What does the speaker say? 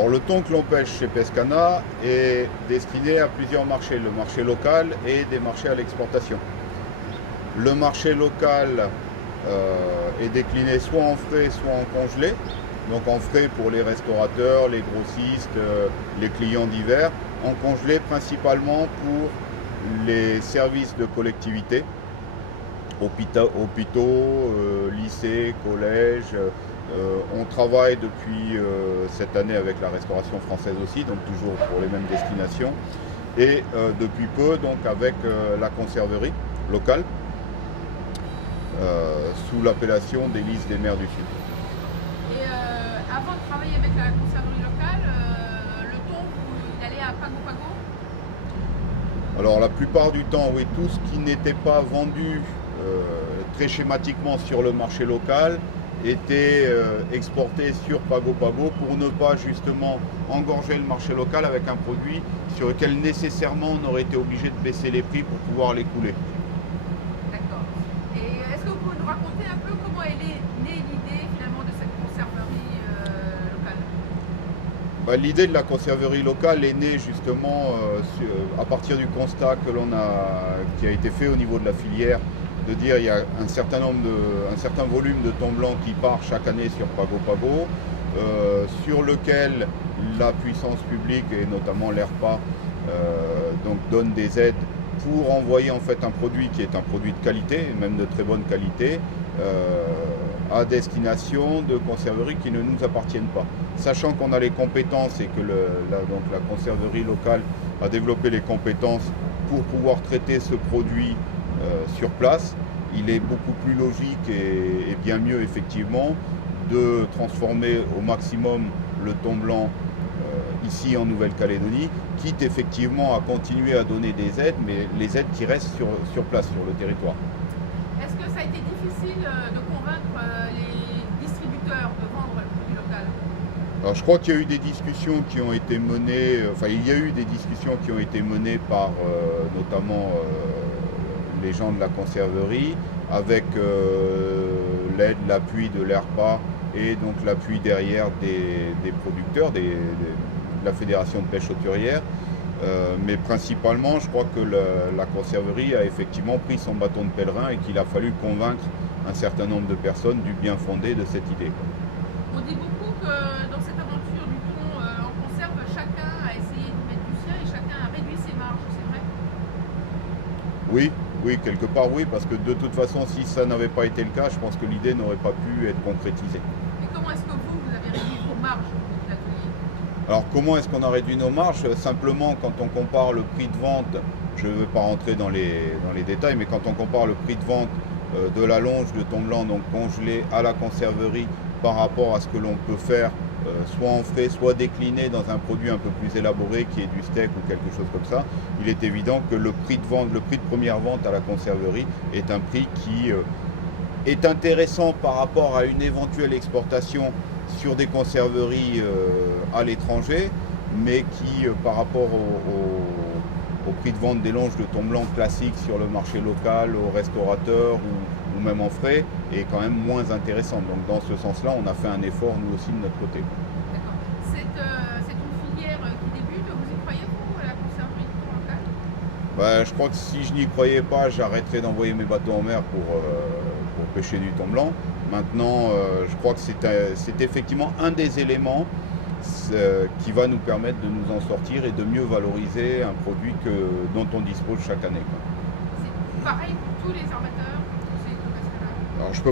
Alors le thon que l'on pêche chez Pescana est destiné à plusieurs marchés, le marché local et des marchés à l'exportation. Le marché local est décliné soit en frais, soit en congelé. Donc en frais pour les restaurateurs, les grossistes, les clients divers. En congelé principalement pour les services de collectivité, hôpitaux, lycées, collèges. On travaille depuis cette année avec la restauration française aussi, donc toujours pour les mêmes destinations. Et depuis peu donc avec la conserverie locale, sous l'appellation des Lys des Mers du Sud. Et avant de travailler avec la conserverie locale, le thon, il allait à Pago Pago? Alors la plupart du temps, oui, tout ce qui n'était pas vendu très schématiquement sur le marché local était exporté sur Pago Pago pour ne pas justement engorger le marché local avec un produit sur lequel nécessairement on aurait été obligé de baisser les prix pour pouvoir l'écouler. D'accord. Et est-ce que vous pouvez nous raconter un peu comment est née l'idée finalement de cette conserverie locale? L'idée de la conserverie locale est née justement à partir du constat qui a été fait au niveau de la filière, de dire il y a un certain volume de thon blanc qui part chaque année sur Pago Pago, sur lequel la puissance publique et notamment l'ERPA donc donne des aides pour envoyer en fait un produit qui est un produit de qualité, même de très bonne qualité, à destination de conserveries qui ne nous appartiennent pas. Sachant qu'on a les compétences et que la conserverie locale a développé les compétences pour pouvoir traiter ce produit sur place, il est beaucoup plus logique et bien mieux effectivement de transformer au maximum le thon blanc ici en Nouvelle-Calédonie, quitte effectivement à continuer à donner des aides, mais les aides qui restent sur place, sur le territoire. Est-ce que ça a été difficile de convaincre les distributeurs de vendre le produit local? Alors je crois qu'il y a eu des discussions qui ont été menées, il y a eu des discussions qui ont été menées par notamment les gens de la conserverie, avec l'aide, l'appui de l'ERPA et donc l'appui derrière des producteurs, de la Fédération de pêche hauturière. Mais principalement, je crois que la conserverie a effectivement pris son bâton de pèlerin et qu'il a fallu convaincre un certain nombre de personnes du bien fondé de cette idée. On dit beaucoup que dans cette aventure du thon en conserve, chacun a essayé de mettre du sien et chacun a réduit ses marges, c'est vrai? Oui, quelque part oui, parce que de toute façon, si ça n'avait pas été le cas, je pense que l'idée n'aurait pas pu être concrétisée. Et comment est-ce que vous avez réduit vos marges de l'atelier? Alors comment est-ce qu'on a réduit nos marges? Simplement quand on compare le prix de vente, je ne veux pas rentrer dans les détails, mais quand on compare le prix de vente de la longe de thon blanc donc congelé à la conserverie par rapport à ce que l'on peut faire soit en frais, soit décliné dans un produit un peu plus élaboré qui est du steak ou quelque chose comme ça, il est évident que le prix de vente, le prix de première vente à la conserverie est un prix qui est intéressant par rapport à une éventuelle exportation sur des conserveries à l'étranger, mais qui par rapport au prix de vente des longes de thon blanc classiques sur le marché local, aux restaurateurs ou même en frais, est quand même moins intéressant. Donc dans ce sens-là, on a fait un effort nous aussi de notre côté. D'accord. C'est une filière qui débute, vous y croyez vous, à la conserverie du thon local? Je crois que si je n'y croyais pas, j'arrêterais d'envoyer mes bateaux en mer pour pêcher du thon blanc. Maintenant, je crois que c'est effectivement un des éléments qui va nous permettre de nous en sortir et de mieux valoriser un produit dont on dispose chaque année. C'est pareil pour tous les armateurs? Alors, je peux